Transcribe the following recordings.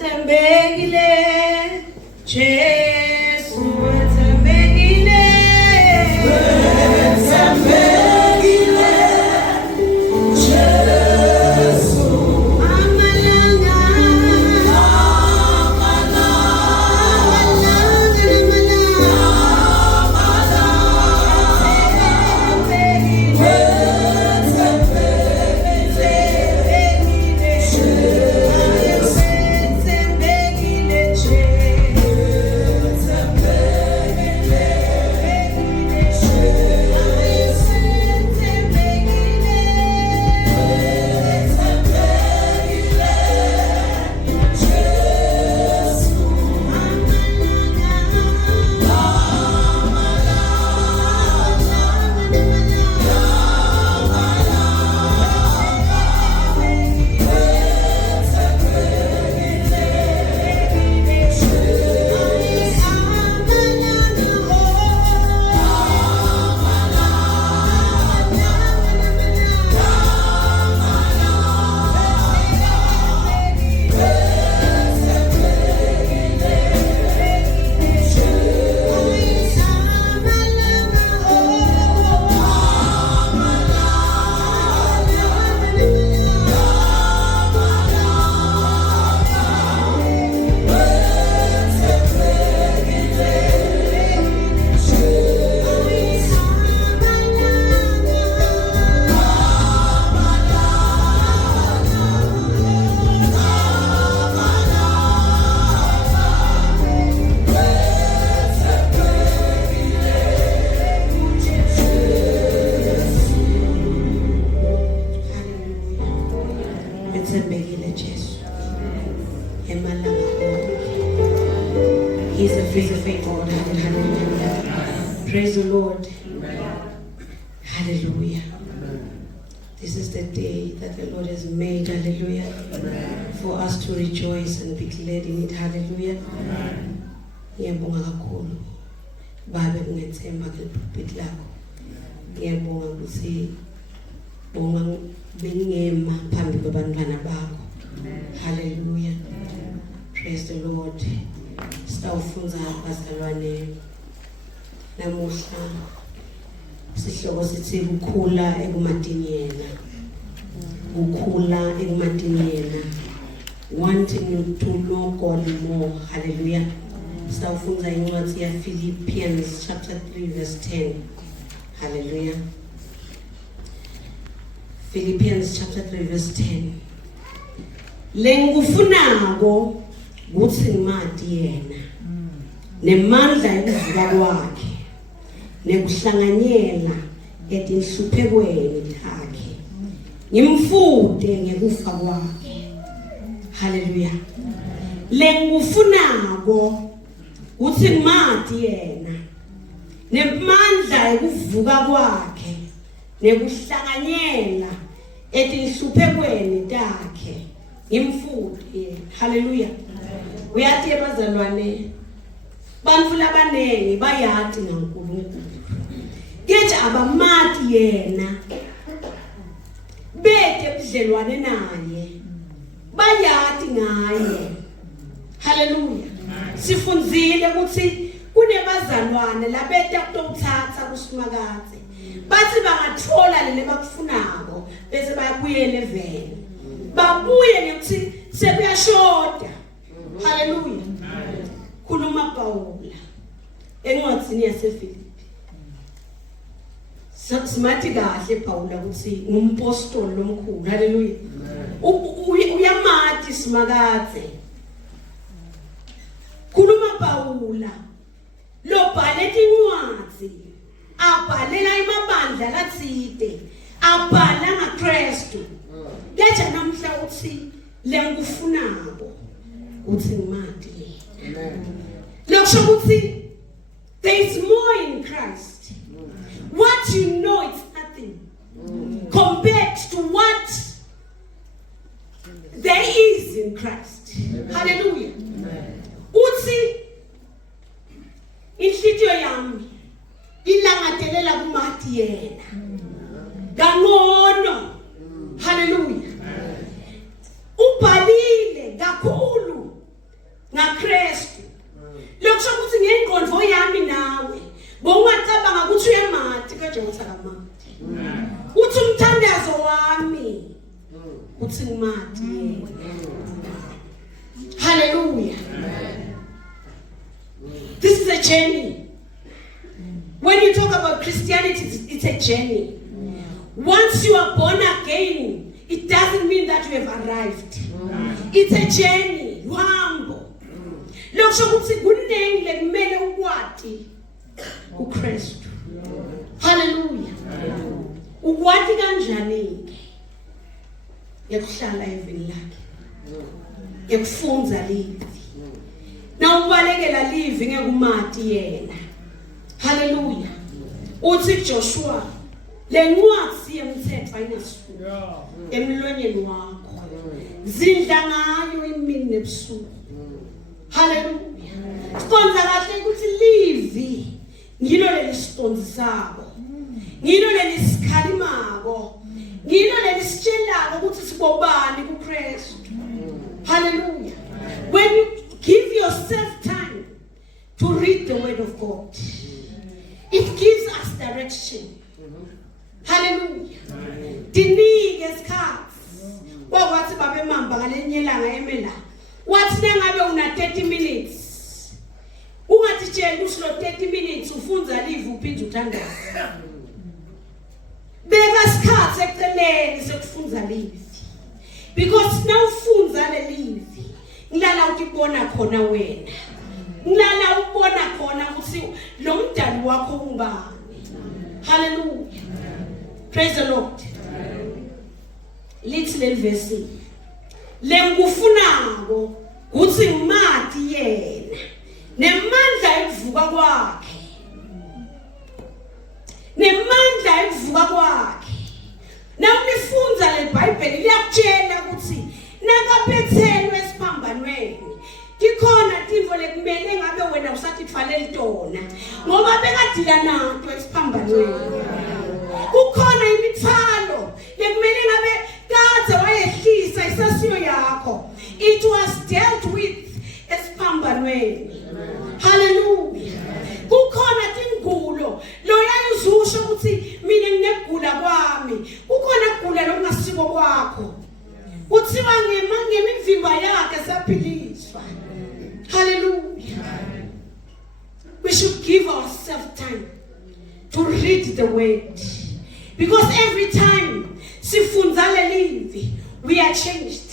wethembekile Jesu wethembekile Jesu amalanga He's a faithful God. Hallelujah. Praise the Lord. Hallelujah. This is the day that the Lord has made. Hallelujah. For us to rejoice and be glad in it. Hallelujah. Ngiyabonga kakhulu. Babe ungethemba kulpulpit lakho. Ngiyabonga ukuthi bonga bengema phambi kwabantwana bakho. Hallelujah. Praise the Lord. Sitawufunza bazalwane namuhla sihloko sithi ukukhula ekumadini yena. Ukukhula ekumadini yena. Wanting to know God more. Hallelujah. Sitawufunza incwadi ya Philippians chapter 3 verse 10. Hallelujah. Philippians chapter 3 verse 10. Lengufunako ukuthi ngimadi yena nemandla ekuvuka kwakhe nekuhlanganyela etinhluphekweni lakhe ngimfude ngekufa kwakhe. Hallelujah. Lengufunako ukuthi ngimadi yena nemandla ekuvuka kwakhe nekuhlanganyela etinhluphekweni takhe ngimfude. Hallelujah. Uyathi bazalwane bantu labanengi bayathi ngaNkulunkulu keje abamati yena bete budlelwane naye bayathi ngaye. Hallelujah. Sifunzile ukuthi kunebazalwane labeta kutothatha kusimakathe bathi bangathola lele bakufunako bese bayabuyela eveni babuye ngekuthi sekuyashoda. Hallelujah. Khuluma Paula encwadini yaseFilipi. Simathi kahle Paula ukuthi ngumpostoli lomkhulu. Hallelujah. Uyamathi simakathe. Khuluma Paula lobhale incwadi abhalela imabandla latsite abhala ngaKristu. Yathi namhla uthi lengufunako uthi ngimadi. Lokusho ukuthi there is more in Christ. What you know is nothing compared to what there is in Christ. Hallelujah. Uthi inhlitiyo yami ilangadelela kumadi yena kangcono. Hallelujah. Ubhalile kakhulu ngaKristu. Lokho sokuthi ngengqondo yami nawe bongacabanga ukuthi uyamati kaJehova kamati. Uthi umthandazo wami uthi ngimati. Hallelujah. This is a journey. When you talk about Christianity, it's a journey. Once you are born again, it doesn't mean that you have arrived. It's a journey. Humble. Lokho sokuthi kunenge kumele ukwati uKristu. Hallelujah. Ukwati kanjani ke? Yakuhlala evini lakhe. Yakufunza livi. Na ubalekela livi ngekumati yena. Hallelujah. Uthi Joshua, le ncwadi yemthetho ayinasuku emlonyeni wakho. Zindla ngayo imini nebusuku. Hallelujah. Sikonza kahle ukuthi livi ngilo lelisonzi sabo. Ngilo lelikhalimako. Ngilo lelisitshelayo ukuthi sibobani kuKristu. Hallelujah. When you give yourself time to read the word of God, it gives us direction. Hallelujah. Dinike isikhathi. Wathi babe mamba ngalenye ilanga emela. Wathi nengabe una 30 minutes. Ungatitshela ukuthi lo 30 minutes ufunza live uphinde uthandaza. Beka isikhathi eceleni sokufunza live. Because now ufunza le live. Ngilala ukubona khona wena. Ngilala ubona khona ukuthi lo mdali wakho ungubani. Hallelujah. Praise the Lord. Let's learn verse. Lengkufunako ukuthi ngimati yena nemandla ekuvuka kwakhe. Nemandla ekuvuka kwakhe. Nawunifunza le Bible liyakutshela ukuthi nakaphethelwe esiphambanweni. Kikhona timvo lekumele ngabe wena usathi kufanele tona ngoba bekadila nato esiphambanweni. Kukhona imithalo lekumele ngabe kade wayehlisa isasiyo yakho. It was dealt with esiphambanweni. Hallelujah. Kukhona tingulo lo yayuzusho ukuthi mina nginegula kwami. Kukhona gula lokungasiko kwakho. Uthiwa ngemivimba yakhe saphiliswa. Hallelujah. We should give ourselves time to read the word. Because every time sifunza le livi, we are changed.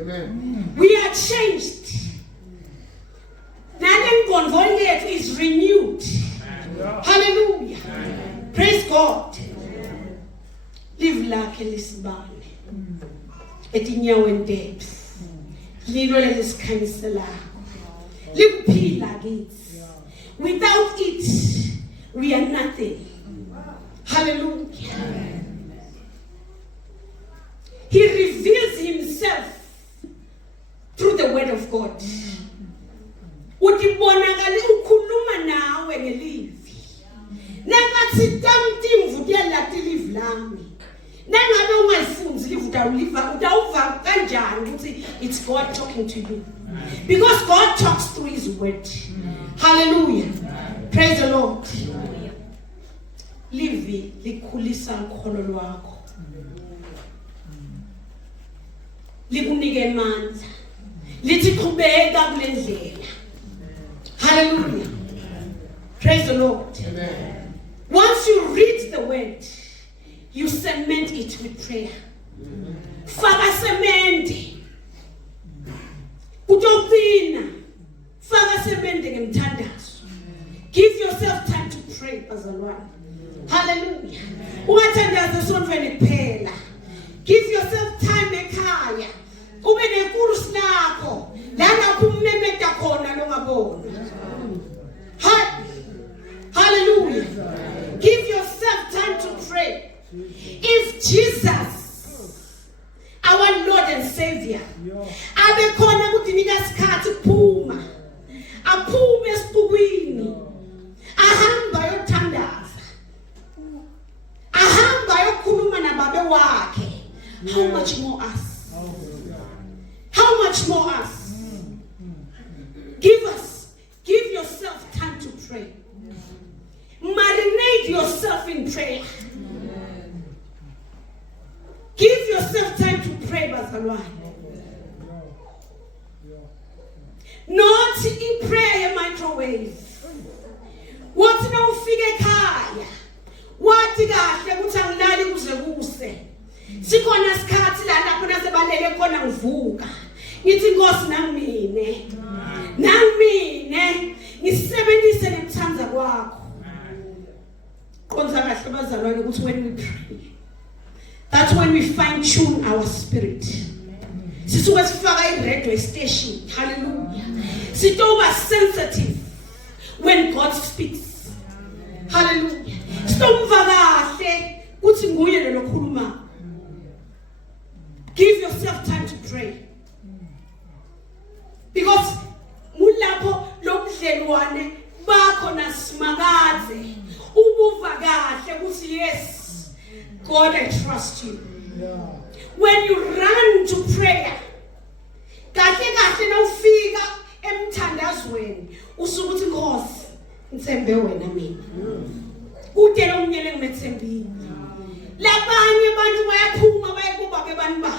Amen. We are changed. Nalengqondo yethu is renewed. Hallelujah. Praise God. Live lakhe lisibane. Etinyaweni tethu. Lilo lelisikhanisela. Liphila kithi. Without it, we are nothing. Hallelujah. He reveals himself through the word of God. Utibonakale ukhuluma nawe ngelivi. Nangathi tamtimvu diyalati livi lami. Nangabe ungayifunzi livi utawuva kanjani ukuthi it's God talking to you. Because God talks through his word. Hallelujah. Praise the Lord. Livi likhulisa ukholo lwakho. Likunike amandla. Lithi qhubeka kule ndlela. Hallelujah. Praise the Lord. Amen. Once you read the word, you cement it with prayer. Faka semente. Utopina. Faka semente ngemthandazo. Give yourself time to pray as a one. Hallelujah. Ungathandaza sonweni kuphela. Give yourself time ekhaya. Kube nekursi lakho. Lana kummemeta khona longabona. Hallelujah. Give yourself time to pray. If Jesus, our Lord and Savior, abekhona kudinika isikhathi kuphuma. Aphume esibukwini. Ahamba yothandaza. Ahamba yokhuluma nababe wakhe. How much more us? Give yourself time to pray. Marinate yourself in prayer. Give yourself time to pray, bazalwane. Not in prayer microwave. Wathi na ufike ekhaya. Wathi kahle ukuthi angilali kuze kuse. Sikhona isikhathi la lapho nasebalele khona ngivuka. Ngithi Nkosi nangimine ngisebenzise nemthanza kwakho. Qonza kahle bazalwane ukuthi when we pray, that's when we fine tune our spirit. Sisuke sifaka i-radio station. Hallelujah. Sitoba sensitive when God speaks. Hallelujah. Sitomva kahle ukuthi nguye lo khuluma. Give yourself time to pray. Because mulapho lobudlelwane bakho nasimakaze ubuva kahle ukuthi yes, God, I trust you. When you run to prayer, kahle na ufika emthandazweni usukuthi Nkosi ngithembe wena mina. Kude lo mnyele ngimethembile. Labanye abantu bayaphuma bayekuba bebani ba.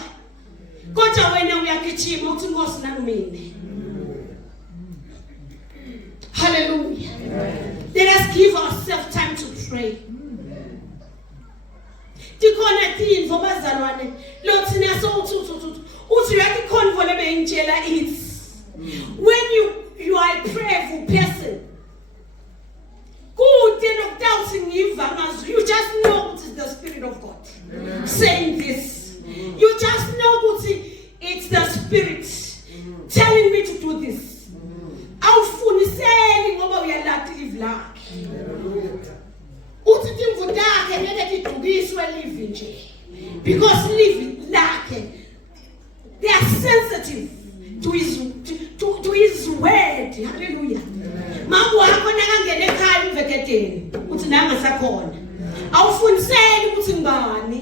Kodwa wena uyagijima uthi Nkosi nangimine. Hallelujah. Let us give ourselves time to pray. Dikhona tindvo bazalwane lothi naso uthi yakikhonvo lebengitshela it's when you are a prayerful person. Kude nokudawuthi ngiva amazwi, you just know it is the Spirit of God saying this. You just know it's the Spirit telling me to do this. Awufuniseli ngoba uyalati live lakhe. Uthi imvu yakhe ngeke idukiswe live nje. Because live lakhe, they are sensitive to his word. Hallelujah. Maku wakho nakangena ekhaya umveketeni uthi nanga sakhona. Awufuniseli ukuthi ngibani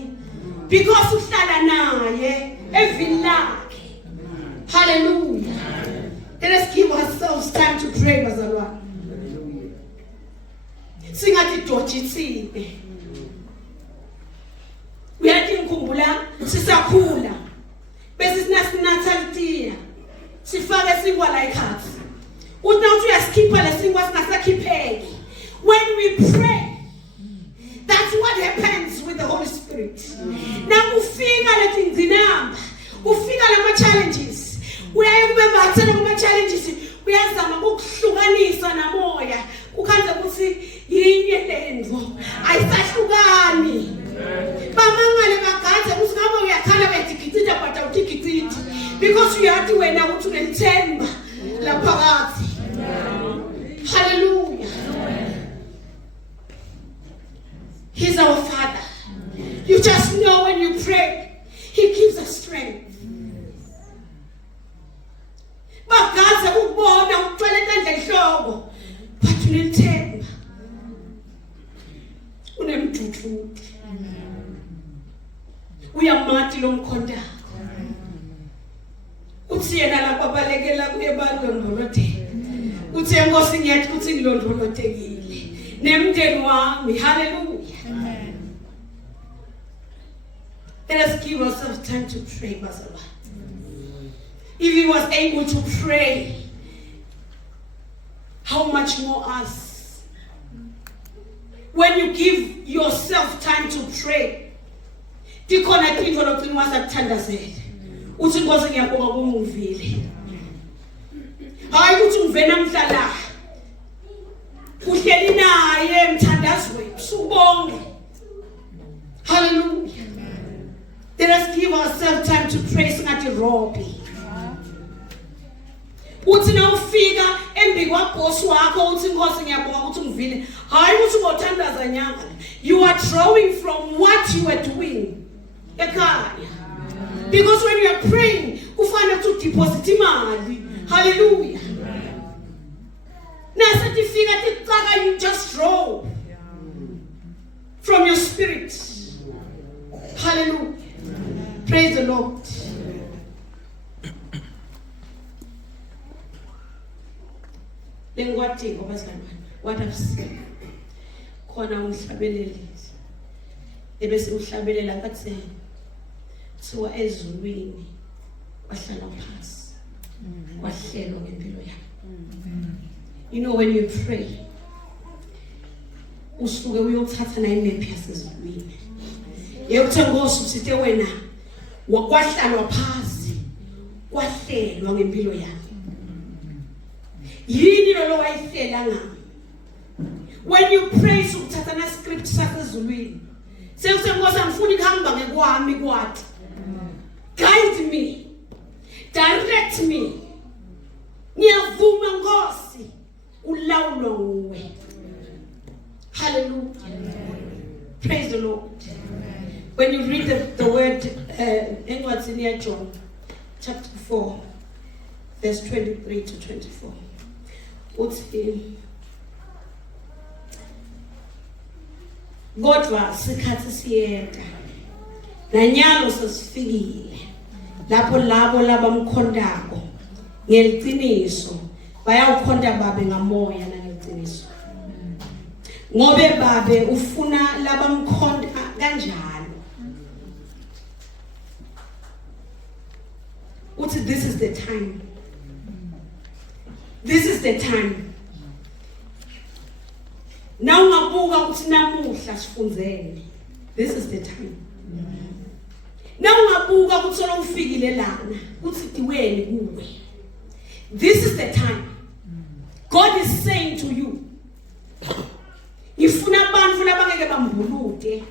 because uhlala naye evini lakhe. Hallelujah. Let us give ourselves time to pray, bazalwane. Singathi dojitsile. Uyathi ngikhumbula sisakhula. Bese sinatha itiya. Sifake sinkwa la ekhathi. Uthi nawuthi uyaskipha lesinkwa singasakhipheki. When we pray, that's what happens with the Holy Spirit. Now ufika lethi ngzinamba. Ufika lama challenges. Uyayekubembathela kuma challenges uyazama ukuhlukanisa namoya ukhanza ukuthi yinye lendvo ayisahlukani bamangale bagadze ukuthi ngabe uyakhala bedigicita but awudigiciti because uyathi wena ukuthi unelithemba laphakathi. Hallelujah. He's our Father. You just know when you pray, He gives us strength. Bagaza ukubona uthwele endle ehloko but unelithemba. Unemdududu. Uyamathi lo mkhonda. Uthi yena lapha balekela kuye balondolothe. Uthi Nkosi ngiyathi ukuthi ngilondolothekile nemndeni wami. Hallelujah. Amen. Let us give ourselves time to pray, bazalwane. If he was able to pray, how much more us? When you give yourself time to pray, dikhona tindvo lokuthi wasakuthandazela. Uthi Nkosi ngiyabonga kungivile. Hayi ukuthi ngivena mhlala. Uhleli naye emthandazweni. Subonge. Hallelujah. Let us give ourselves time to pray singathi robi. Uthi na ufika embi kwabosi wakho uthi Nkosi ngiyabonga ukuthi ngivile. Hayi ukuthi ubothandaza nyanga. You are drawing from what you are doing ekhaya. Because when you are praying, kufanele to deposit imali. Hallelujah. Now certificate you just draw from your spirit. Hallelujah. Praise the Lord. Lengwathi ngoba sikanjani what I've seen khona umhlabeleli ebese uhlabelela katheni siwa ezulwini wahlala phansi wahlelwa ngempilo yakhe. You know when you pray usuke uyothatha na imap yasezulwini yekuthe ngosu sithe wena wakwahlalwa phansi kwahlelwa ngempilo yakhe. Yini lo wayihlela ngayo when you pray ukuthatha na script sasezulwini sekuthi Nkosi angifuni kuhamba ngekwami kwathi guide me direct me ngiyavuma Nkosi ulawulo nguwe. Hallelujah. Praise the Lord. When you read the word in what's in here, John chapter 4 verse 23 to 24, uthi kodwa sikhathi siyeda nanyalo sesifikile lapho labo labamkhondako ngeliqiniso bayawukhonda babe ngamoya nangeqiniso ngobe babe ufuna labamkhonda kanjalo. Uthi this is the time. This is the time. Now ungabuka ukuthi namuhla sifunzene. This is the time. Now ungabuka ukuthi solo ufikile lana uthi diweni kuwe. This is the time. God is saying to you, ngifuna abantu labangeke bambuluke.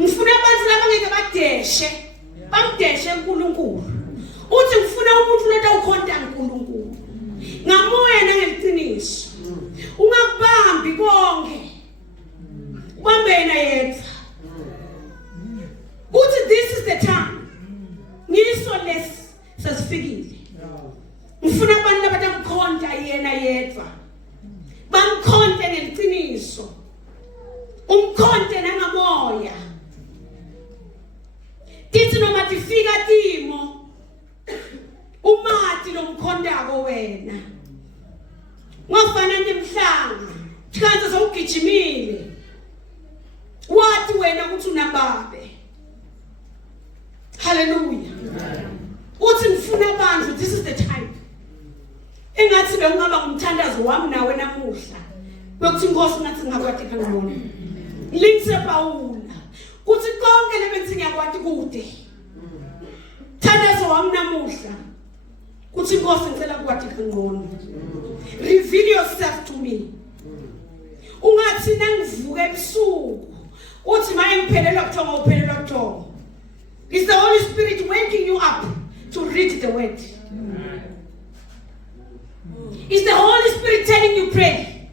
Ngifuna abantu labangeke badeshe. Bamdeshe uNkulunkulu. Uthi ngifuna umuntu lota ukhonta uNkulunkulu. Ngamoya nangeliqiniso. Ungakubambi konke. Ubambe yena yedwa. Uthi this is the time. Ngiso lesi sesifikile. Ngifuna abantu abatamkhonta yena yedwa. Bamkhonte ngeliqiniso. Umkhonte nangamoya. Tithi noma tifika timo umati lomkhondako wena. Ngafana nemhlanga. Kanti sawugijimile. Wathi wena ukuthi unababe. Hallelujah. Uthi ngifuna abantu, this is the time. Engathi bekungaba ngumthandazo wami nawe namuhla. Bekuthi Nkosi ngathi ngakwati kangcono. Lingise Paula. Kuthi konke lebenzi ngiyakwati kude. Thandazo wami namuhla. Kuthi Nkosi ngicela kwati kangcono. Reveal yourself to me. Ungathi nangivuka ebusuku. Uthi maye ngiphelelwa kuthonga uphelelwa kuthonga. It's the Holy Spirit waking you up to read the word. It's the Holy Spirit telling you pray.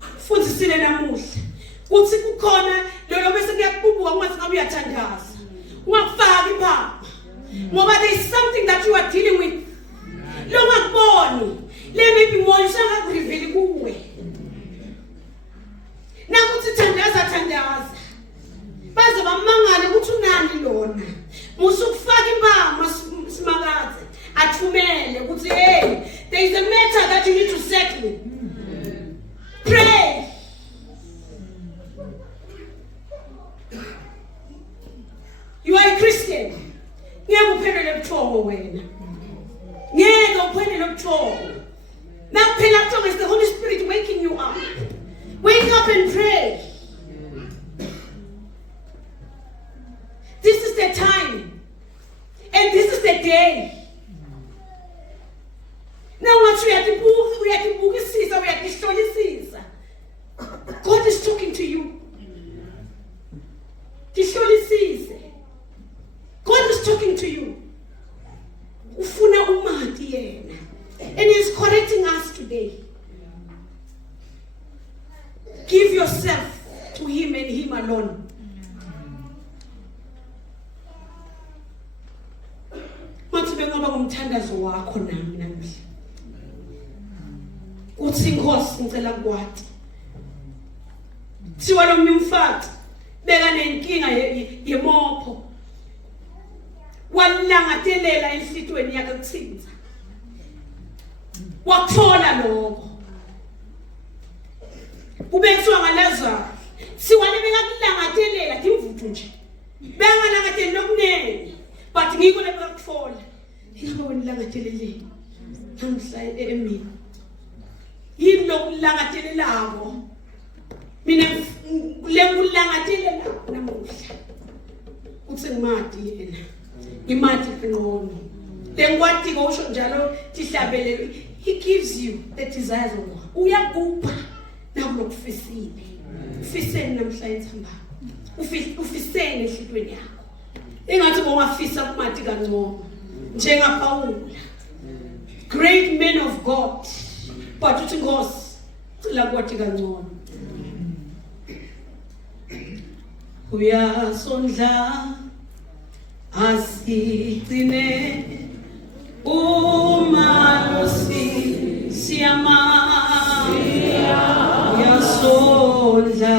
Futhi sile namuhla. Kuthi kukhona lelo bese kuyakubuka ungathi ngabe uyathandaza. Ungakufaki phapha. Ngoba there is something that you are dealing with. Lo ngakuboni. Le maybe more shaka reveal kuwe. Nakuthi thandaza. Baze bamangale ukuthi unani lona. Musukufaka impama simakaze. Athumele ukuthi hey, there is a matter that you need to settle. Pray. You are a Christian. Ngeke uphelele ubuthongo wena. Ngeke uphelele ubuthongo. Now uphela is the Holy Spirit waking you up. Wake up and pray. This is the time. And this is the day. Now what we have to God is talking to you. God is talking to you. And He's correcting us today. Give yourself to Him and Him alone. Mathi bengoba ngumthandazo wakho nami namhla. Uthi Nkosi ngicela kwathi. Thiwa lo mnyumfati beka nenkinga yemopho. Walangathelela enhlitweni yakhe kuthinza. wakuthola lokho ubekuthiwa ngalaza siwale bekakulangathelela timvuthu nje bengalangatheli nokunene but ngikho lebekuthola ingabe wena langatheleleni namhla emini yini lokulangathelelako mina lekulangathelela namuhla uthi ngimadi yena imadi ngqono lengwadi kusho njalo tihlabele he gives you the desires of God uyakupha nakulokufisile ufiseni namhla ethamba ufiseni ehlitweni yakho engathi ngongafisa kumadi kangcono njengaPaula great men of God but uthi Nkosi cila kwathi kangcono uyasondla asigcine umalusi siyama uyasondla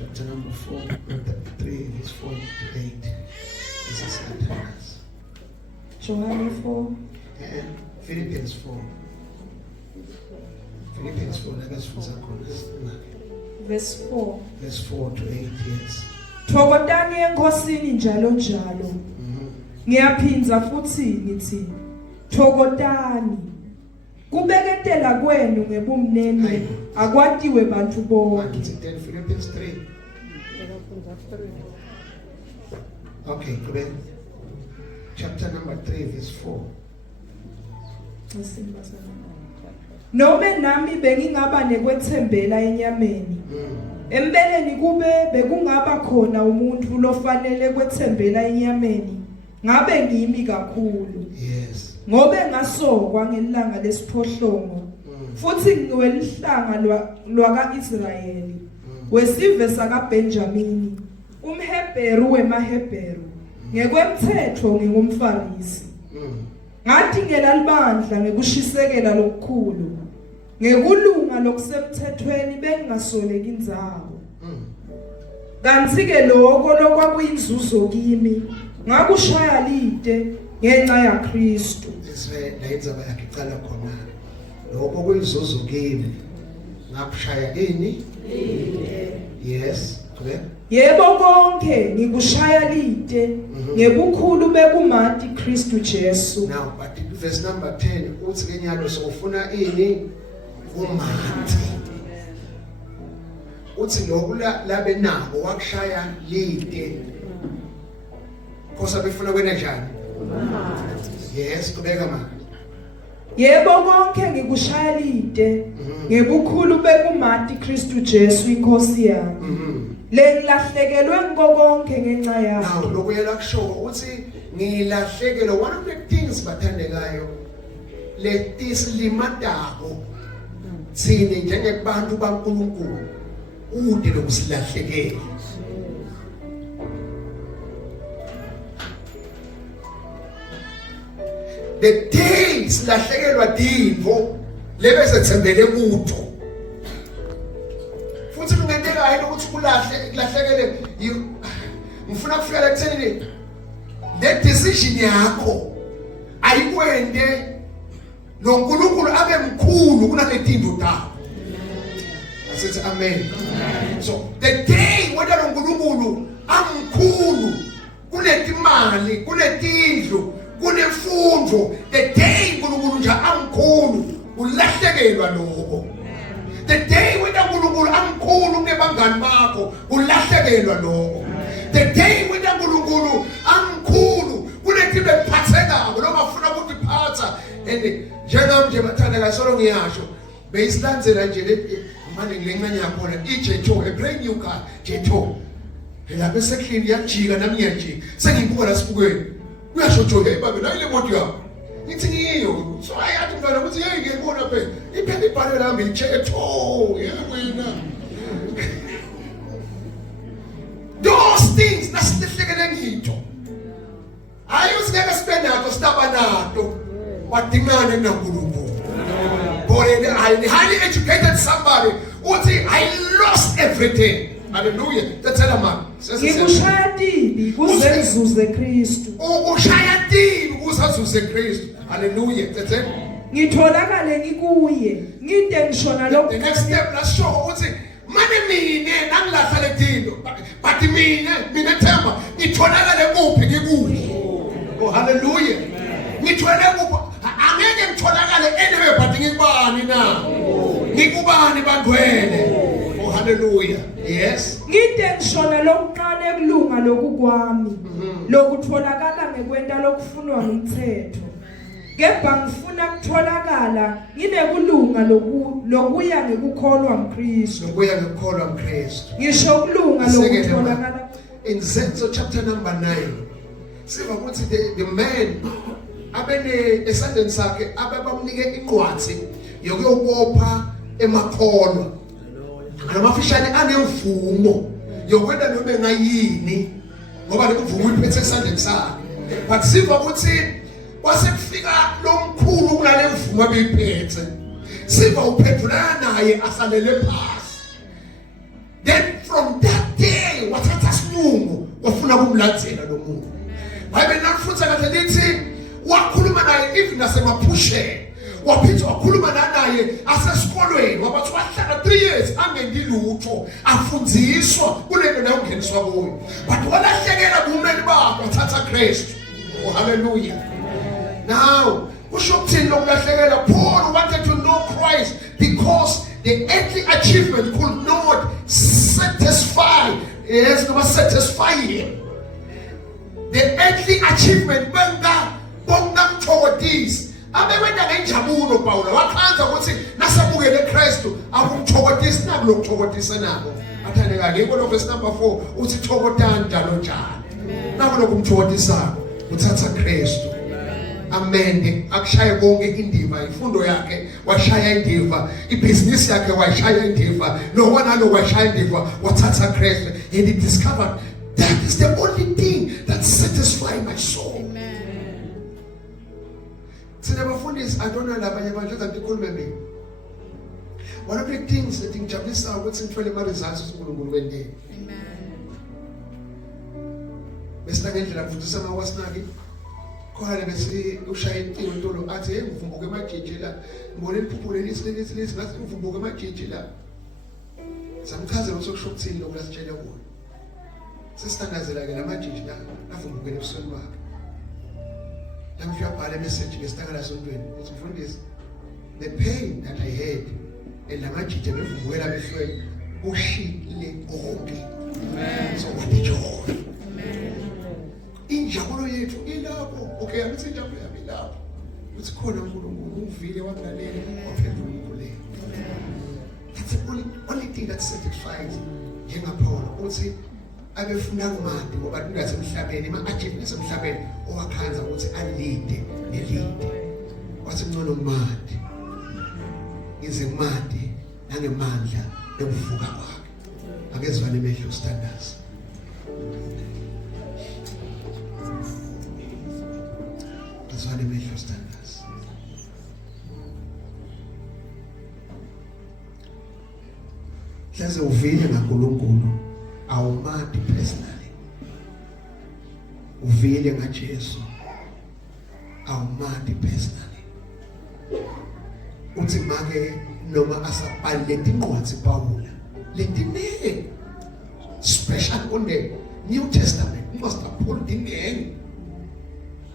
Chapter number 4, 3, verse 4 to 8. This is Athanas. John 4. And Philippians 4. Philippians 4, verse 4. Verse 4 to 8, yes. Thokodani enkosini njalo njalo. Ngiyaphinza futhi ngithi thokodani. Kubeketela kwenu ngebumnene akwatiwe bantu bonke. Philippians 3. Okay, go ahead. Chapter number 3, verse 4. Noma nami bengingaba nekwethembela enyameni. Empeleni kube bekungaba khona umuntu lofanele kwethembela enyameni. Ngabe ngimi kakhulu. Yes. Ngobe ngasokwa ngelanga lesiphohlongo futhi ngiwelihlanga lwaka-Israyeli wesive sakaBenjamini umHebheru wemaHebheru ngekwemthetho ngingumFarisi ngathi ngelalibandla ngekushisekela lokukhulu ngekulunga lokusemthethweni bengingasoleki inzawo kanti ke lokho lokwakuyinzuzo kimi ngakushaya lide ngenxa yaKristu Lenzaba yakhe icala khona lokho kuyizuzu kimi ngakushaya ini yes correct yebo konke ngikushaya lide ngebukhulu bekumati Kristu Jesu. Now but verse number 10 uthi kenyalo sokufuna ini umati uthi lokhu labe nako wakushaya lide kosa befuna kwena njani yes kubeka mama yebo konke ngikushaya lide ngebukhulu bekumati Kristu Jesu inkosi yami lengilahlekelwe konke ngenxa yakhe. Now lokuyela kusho uthi ngilahlekelwe one of the things bathandekayo letislimadako thina njengebantu baNkulunkulu ude lokusilahlekela the days lahlekelwa dintho lebese thembele kutho futhi kungenteka yini ukuthi kulahlekele ngifuna kufika ekuthenini le decision yakho ayikwende lo nkulunkulu abe mkhulu kunaletinto takho asithi amen so the day wena lo nkulunkulu amkhulu kunetimali kunetindlu kunemfundo the day uNkulunkulu nje amkhulu ulahlekelwa lokho the day wena uNkulunkulu amkhulu ngebangani bakho ulahlekelwa lokho the day wena uNkulunkulu amkhulu kunethibe phathekako noma ufuna ukuthi phatha and njengamanje bathandeka solo ngiyasho beyisilandzela nje le manje ngilencane yakhona iJeto a brand new car Jeto la bese clean yajika nami ngiyajika sengibuka la sibukweni uyasho Joke babe la ile moto yakho ngithi ngiyo so ayathi mntwana ukuthi hey ngiyibona phela iphela ibhalo lami iJeto yewena those things nasihlekele ngitho ayusingeke sibe nato sitaba nato wadingane naNkulunkulu but I highly educated somebody uthi I lost everything. Hallelujah. Tell man. Ngikushaya tibi kuze ngizuze Kristu. Ukushaya tibi kuze uzuze Kristu. Hallelujah. Ngitholakale ngikuye. Ngide ngishona lokho. The next step la show uthi manje mine nangilahla lethinto but mina themba ngitholakale kuphi ngikuye. Oh hallelujah. Ngithwele kuphi angeke ngitholakale anyway but ngikubani na. Ngikubani bangwele. Oh hallelujah. Yes. Ngide ngishona lokuqala ekulunga lokukwami lokutholakala ngekwenta lokufunwa ngumthetho. Kepha ngifuna ukutholakala nginekulunga lokuya ngekukholwa uKristu. Lokuya ngekukholwa uKristu. Ngisho kulunga lokutholakala in Zenzo chapter number 9. Siva ukuthi the man abene esandleni sakhe ababamnike inqwathi yokuyobopha emakholwa. Ngamafishane anemvumo yokwenda noma ngayini ngoba lemvumo iphethe esandleni sakhe. But siva ukuthi wasekufika lomkhulu kunale mvumo abeyiphethe. Siva uphendulana naye asalele phasi. Then from that day wathatha isinqumo wafuna kumlandzela lo muntu. Bible nalifutha kahle lithi wakhuluma naye even nasemaphusheni. Waphitha wakhuluma naye asesikolweni wabathi wahlala 3 years angendilutho afundziswa kulento nayo ungeniswa kuyo. But walahlekela kumeli bakhe wathatha Kristu. Oh hallelujah. Now kusho ukuthini lokulahlekela? Paul wanted to know Christ because the earthly achievement could not satisfy. Yes, it was satisfy him. The earthly achievement bonga mthokothisi abewenda ngenjabulo Paulo wakhanza ukuthi nasabukele Kristu akumthokothisi nabo lokuthokothisa nabo athandeka ke kodwa verse number 4 uthi thokotani njalo njalo nabo lokumthokothisa uthatha Kristu. amende akushaya konke indiva imfundo yakhe washaya indiva ibhizinisi yakhe washaya indiva nokwanalo washaya indiva wathatha Kristu and he discovered that is the only thing that satisfies my soul. Amen. Sina bafundisi adona labanye abantu azikhulume mina. One of the things that ngijabulisa ukuthi ngithole ama results uNkulunkulu wendele. Amen. Bese ngendlela ngifundisa ngawasnaki khona bese ushaya intingo intolo athi hey ngivumbuke amajiji la ngibone iphuphule lesi ngathi ngivumbuke amajiji la samchazela ukuthi ukuthini lokho lasitshela kuona sisithandazela ke lamajiji la avumbukele ebusweni bakhe lamfika bhala message ngesitangala sontweni ukuthi mfundisi the pain that I had elamajiji bevumbukela befweni ushile konke. Amen. So what did you hold? Injabulo yethu ilapho okay angithi injabulo yami ilapho uthi khona uNkulunkulu uvile wangalalela waphendula umkhuleko. That's the only thing that satisfies njengaPaul uthi abefuna kumandi ngoba kungathi emhlabeni ama-achievements emhlabeni owakhanza ukuthi alide nelide wathi ngcono kumandi ize kumandi nangemandla ekuvuka kwakhe akezwane emehlo standards. Zwane mehlo standards. Hleze uvile ngaNkulunkulu awumandi personally. Uvile ngaJesu awumandi personally. Uthi make noma asabhale leti incwadi Paul letine special on the New Testament must have Paul dingeng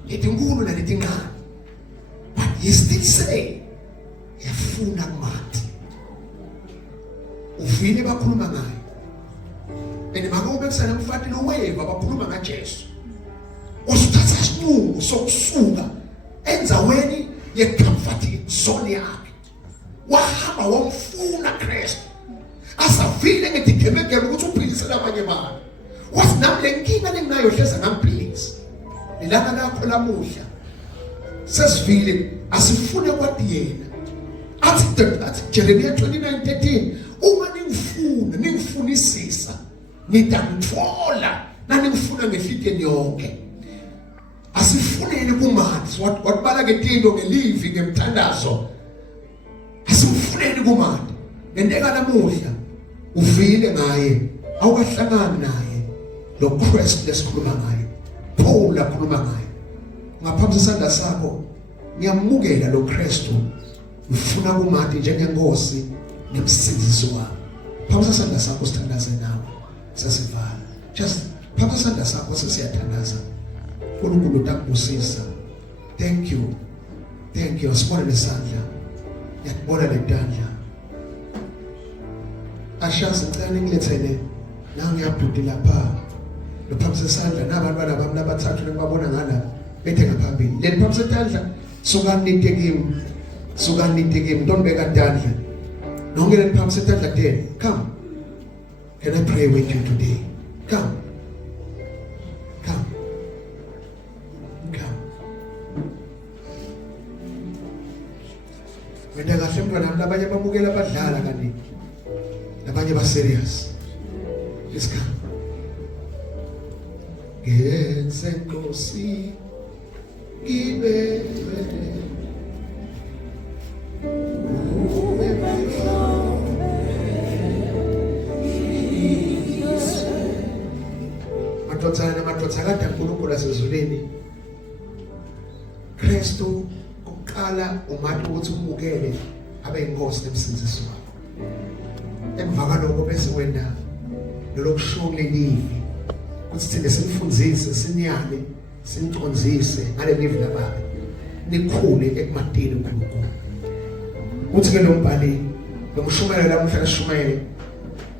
inkulu naletincane but he still say yafuna kumandi uvile bakhuluma ngaye and makobe kusana mfatile weva bakhuluma ngaJesu usithatha isinqumo sokusuka enzaweni ye-comfort zone yakhe wahamba wamfuna Kristu asavile ngetigemegeme ukuthi uphilisela abanye abantu wathi nami le nkinga lenginayo hleza ngamphilisa ilanga lakho lamuhla sesivile asifune kwathi yena athi Jeremiah 29:13 uma ningifunisisa nitangithola naningifuna ngehliteni yonke asifuneni kumandi watibala ngetindo ngelivi ngemthandazo asifuneni kumandi ngenteka lamuhla uvile ngaye awukahlangani naye lo Christ lesikhuluma ngaye Paul akhuluma ngaye ngaphambi sesandla sakho ngiyamukela lo Kristu ngifuna kumandi njengenkosi nemsindisi wami phambi sesandla sakho sithandaze nawe sesivala just phambi sesandla sakho sesiyathandaza uNkulunkulu utakubusisa thank you asibone lesandla yakubona letandla ashazi ngicela ngilethele la ngiyabhudi lapha lo phambi sesandla nabantwana bami labathathu ngibabona ngala bethe ngaphambili leli phambi setandla sukanite kimi don't beg atandla nonke leli phambi setandla then come can I pray with you today come wena kahle mntwana labanye bamukela abadlala kanti labanye ba serious let's come Ngenkosi ngibele madoda kade uNkulunkulu asezuleni Kristu kuqala umathi ukuthi umukele abe inkosi nemsindisi wakho emva kwalokho bese wena lokushonga lelivi ukuthi thina simfundzise sinyane simcondzise ngale livi lababe nikhule ekumadini uNkulunkulu uthi ke lo mbhali lomshumayela lamuhla kashumayela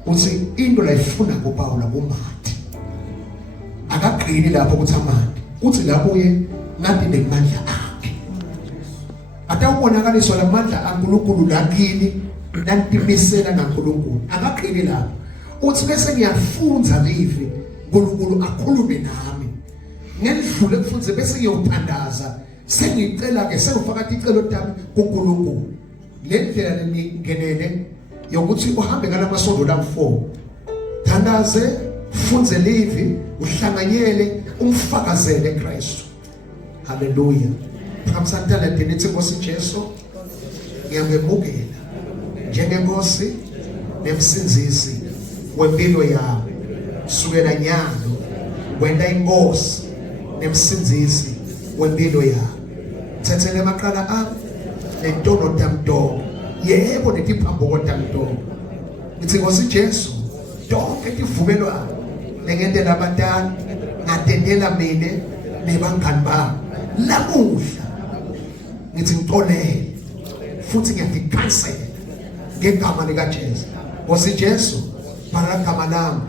uthi into la ifuna kuPaula kumandi akagqini lapho ukuthi amandi uthi lapho uye ngathi nemandla akhe atawubonakaliswa lamandla kaNkulunkulu lakini nantimisela kaNkulunkulu akagqini lapho uthi bese ngiyafunza livi uNkulunkulu akhulume nami ngedlule kufunze bese ngiyothandaza sengicela ke sengifaka icelo lami kuNkulunkulu le ndlela leningenele yokuthi uhambe ngalamasondo la4 thandaze funze livi uhlanganyele umfakazele Kristu. Haleluya. Phamsantala dinithi Nkosi Jesu ngiyamemukela njengenkosi nemsinzisi wempilo yami sukela nyalo wena inkosi nemsinzisi wempilo yami thethele amaqala ami nentono tamdongo yebo netiphambuko tamdongo ngithi Nkosi Jesu donke tivumelwano nengentela abadala ngatendela mina nebangani bami lamuhla ngithi ngixolele futhi ngiyadikansela ngegama lika Jesu. Nkosi Jesu bhala igama lami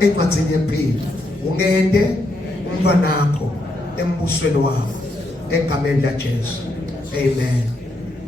encwadzini yempilo ungende umntwanakho embusweni wakho egameni la Jesu. Amen.